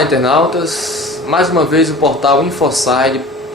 Olá, internautas! Mais uma vez o portal infoside.com.br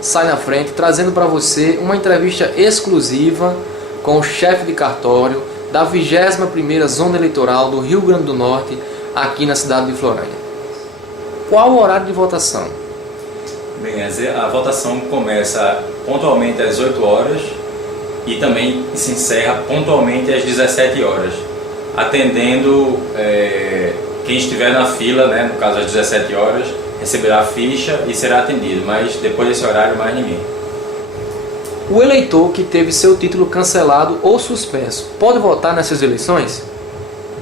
sai na frente trazendo para você uma entrevista exclusiva com o chefe de cartório da 21ª Zona Eleitoral do Rio Grande do Norte, aqui na cidade de Florânia. Qual o horário de votação? Bem, a votação começa pontualmente às 8 horas e também se encerra pontualmente às 17 horas, atendendo quem estiver na fila, né, no caso às 17 horas, receberá a ficha e será atendido, mas depois desse horário mais ninguém. O eleitor que teve seu título cancelado ou suspenso pode votar nessas eleições?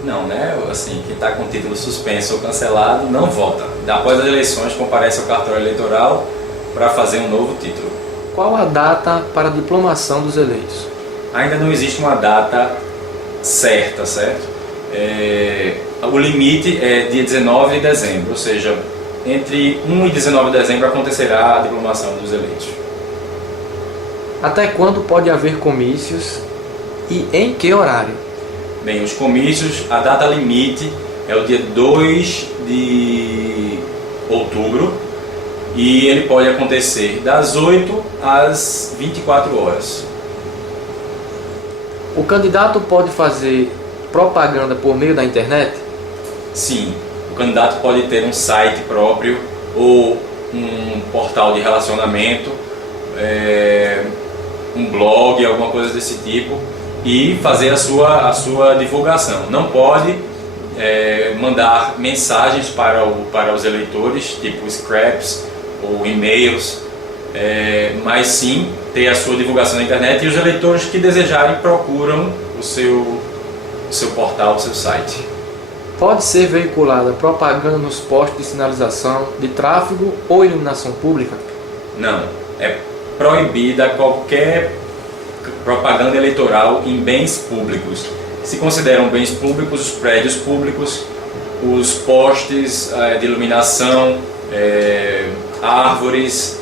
Não, né? Assim, quem está com título suspenso ou cancelado não vota. Após as eleições comparece ao cartório eleitoral para fazer um novo título. Qual a data para a diplomação dos eleitos? Ainda não existe uma data certa, certo? O limite é dia 19 de dezembro, ou seja, entre 1 e 19 de dezembro acontecerá a diplomação dos eleitos. Até quando pode haver comícios e em que horário? Bem, os comícios, a data limite é o dia 2 de outubro e ele pode acontecer das 8 às 24 horas. O candidato pode fazer propaganda por meio da internet? Sim, o candidato pode ter um site próprio ou um portal de relacionamento, um blog, alguma coisa desse tipo, e fazer a sua divulgação. Não pode mandar mensagens para os eleitores, tipo scraps ou e-mails, mas sim ter a sua divulgação na internet, e os eleitores que desejarem procuram o seu portal, o seu site. Pode ser veiculada propaganda nos postos de sinalização, de tráfego ou iluminação pública? Não, é proibida qualquer propaganda eleitoral em bens públicos. Se consideram bens públicos os prédios públicos, os postes de iluminação, árvores,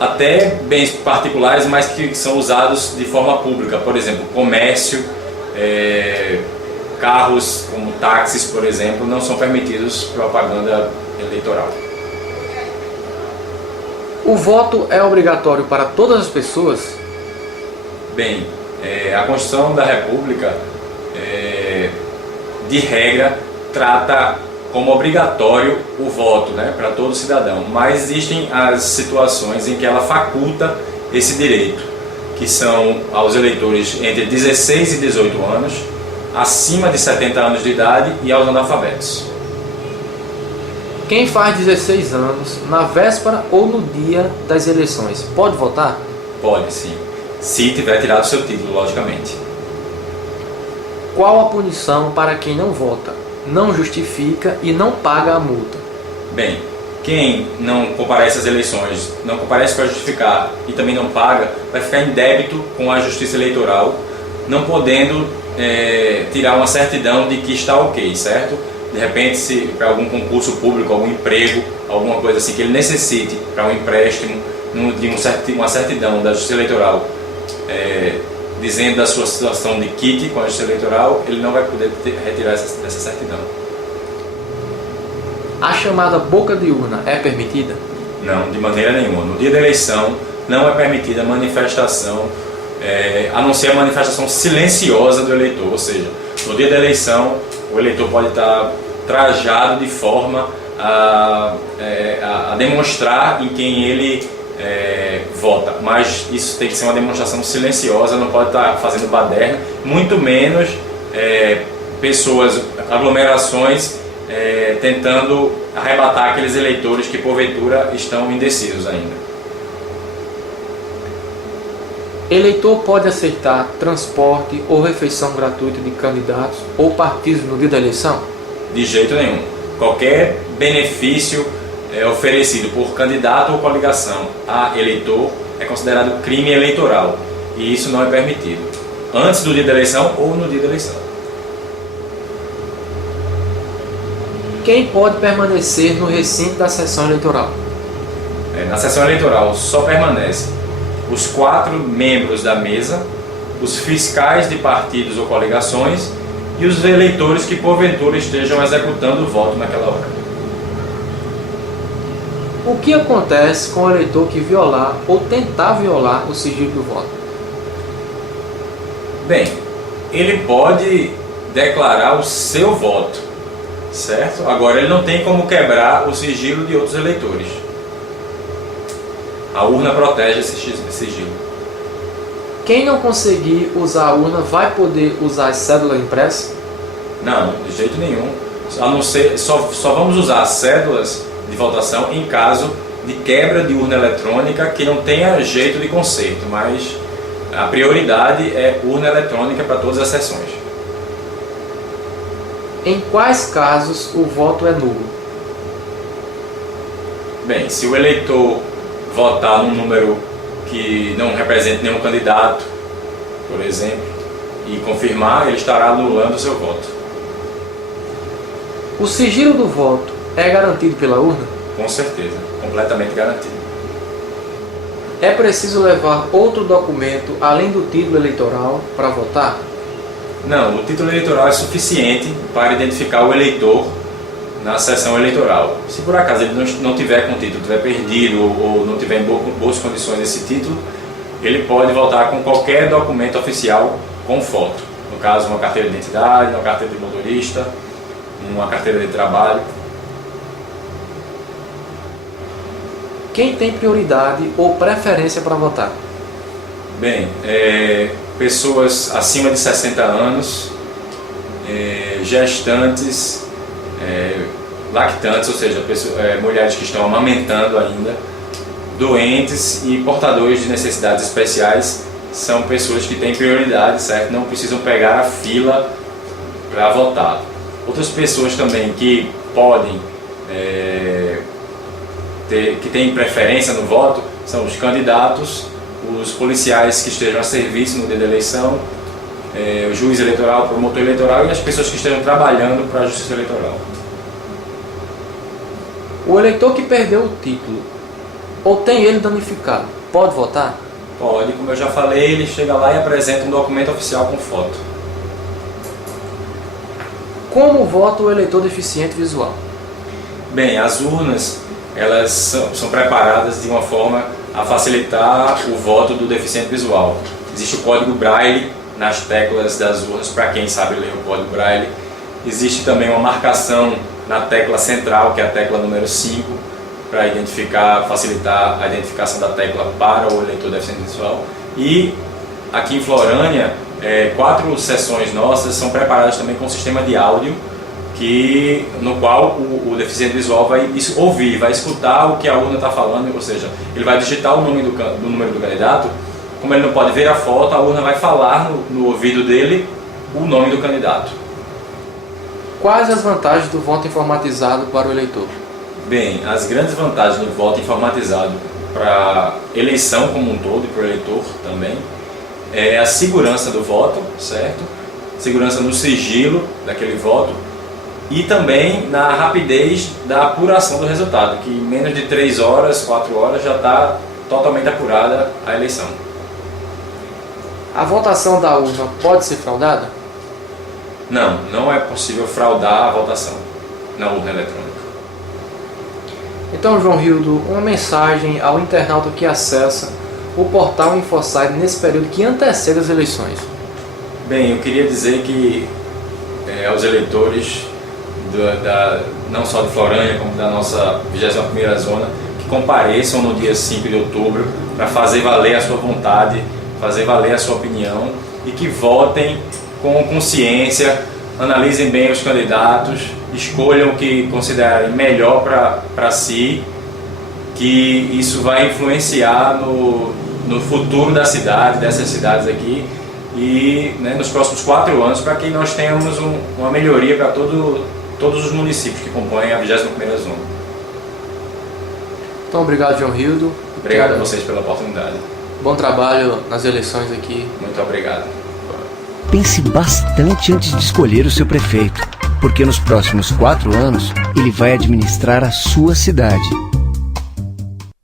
até bens particulares, mas que são usados de forma pública, por exemplo, comércio, carros como táxis, por exemplo, não são permitidos propaganda eleitoral. O voto é obrigatório para todas as pessoas? Bem, a Constituição da República, de regra, trata como obrigatório o voto, né, para todo cidadão, mas existem as situações em que ela faculta esse direito, que são aos eleitores entre 16 e 18 anos, acima de 70 anos de idade e aos analfabetos. Quem faz 16 anos na véspera ou no dia das eleições pode votar? Pode, sim, se tiver tirado seu título, logicamente. Qual a punição para quem não vota, não justifica e não paga a multa? Bem, quem não comparece às eleições, não comparece para justificar e também não paga, vai ficar em débito com a Justiça Eleitoral, não podendo tirar uma certidão de que está ok, certo? De repente, se para algum concurso público, algum emprego, alguma coisa assim que ele necessite para um empréstimo, de uma certidão da Justiça Eleitoral, dizendo da sua situação de quite com a Justiça Eleitoral, ele não vai poder retirar essa certidão. A chamada boca de urna é permitida? Não, de maneira nenhuma. No dia da eleição não é permitida manifestação, a não ser a manifestação silenciosa do eleitor, ou seja, no dia da eleição o eleitor pode estar trajado de forma a demonstrar em quem ele vota, mas isso tem que ser uma demonstração silenciosa, não pode estar fazendo baderna, muito menos pessoas, aglomerações tentando arrebatar aqueles eleitores que porventura estão indecisos ainda. Eleitor pode aceitar transporte ou refeição gratuita de candidatos ou partidos no dia da eleição? De jeito nenhum. Qualquer benefício oferecido por candidato ou coligação a eleitor é considerado crime eleitoral e isso não é permitido, antes do dia da eleição ou no dia da eleição. Quem pode permanecer no recinto da sessão eleitoral? Na sessão eleitoral só permanece os 4 membros da mesa, os fiscais de partidos ou coligações e os eleitores que porventura estejam executando o voto naquela hora. O que acontece com o eleitor que violar ou tentar violar o sigilo do voto? Bem, ele pode declarar o seu voto, certo? Agora, ele não tem como quebrar o sigilo de outros eleitores. A urna protege esse sigilo. Quem não conseguir usar a urna vai poder usar a cédula impressa? Não, de jeito nenhum. A não ser, só vamos usar as cédulas de votação em caso de quebra de urna eletrônica que não tenha jeito de conserto, mas a prioridade é urna eletrônica para todas as sessões. Em quais casos o voto é nulo? Bem, se o eleitor votar num número que não represente nenhum candidato, por exemplo, e confirmar, ele estará anulando o seu voto. O sigilo do voto é garantido pela urna? Com certeza, completamente garantido. É preciso levar outro documento além do título eleitoral para votar? Não, o título eleitoral é suficiente para identificar o eleitor na sessão eleitoral. Se por acaso ele não tiver com o título, tiver perdido ou não tiver em boas condições esse título, ele pode votar com qualquer documento oficial com foto. No caso, uma carteira de identidade, uma carteira de motorista, uma carteira de trabalho. Quem tem prioridade ou preferência para votar? Bem, pessoas acima de 60 anos, gestantes, lactantes, ou seja, mulheres que estão amamentando ainda, doentes e portadores de necessidades especiais são pessoas que têm prioridade, certo? Não precisam pegar a fila para votar. Outras pessoas também que podem que têm preferência no voto são os candidatos, os policiais que estejam a serviço no dia da eleição, o juiz eleitoral, o promotor eleitoral e as pessoas que estejam trabalhando para a justiça eleitoral. O eleitor que perdeu o título ou tem ele danificado, pode votar? Pode, como eu já falei, ele chega lá e apresenta um documento oficial com foto. Como vota o eleitor deficiente visual? Bem, as urnas elas são preparadas de uma forma a facilitar o voto do deficiente visual. Existe o código Braille nas teclas das urnas, para quem sabe ler o código Braille. Existe também uma marcação na tecla central, que é a tecla número 5, para facilitar a identificação da tecla para o eleitor deficiente visual. E aqui em Florânia, 4 sessões nossas são preparadas também com um sistema de áudio, no qual o deficiente visual vai ouvir, vai escutar o que a urna está falando, ou seja, ele vai digitar o nome do número do candidato. Como ele não pode ver a foto, a urna vai falar no ouvido dele o nome do candidato. Quais as vantagens do voto informatizado para o eleitor? Bem, as grandes vantagens do voto informatizado para a eleição como um todo e para o eleitor também é a segurança do voto, certo? Segurança no sigilo daquele voto e também na rapidez da apuração do resultado, que em menos de 3 horas, 4 horas já está totalmente apurada a eleição. A votação da urna pode ser fraudada? Não, não é possível fraudar a votação na urna eletrônica. Então, João Rildo, uma mensagem ao internauta que acessa o portal InfoSite nesse período que antecede as eleições. Bem, eu queria dizer que aos eleitores não só de Florânia, como da nossa 21ª zona, que compareçam no dia 5 de outubro para fazer valer a sua vontade, fazer valer a sua opinião e que votem com consciência, analisem bem os candidatos, escolham o que considerarem melhor para si, que isso vai influenciar no futuro da cidade, dessas cidades aqui e nos próximos 4 anos, para que nós tenhamos uma melhoria para todos os municípios que compõem a 21ª zona. Então, obrigado, João Rildo. Obrigado a vocês pela oportunidade. Bom trabalho nas eleições aqui. Muito obrigado. Pense bastante antes de escolher o seu prefeito, porque nos próximos 4 anos ele vai administrar a sua cidade.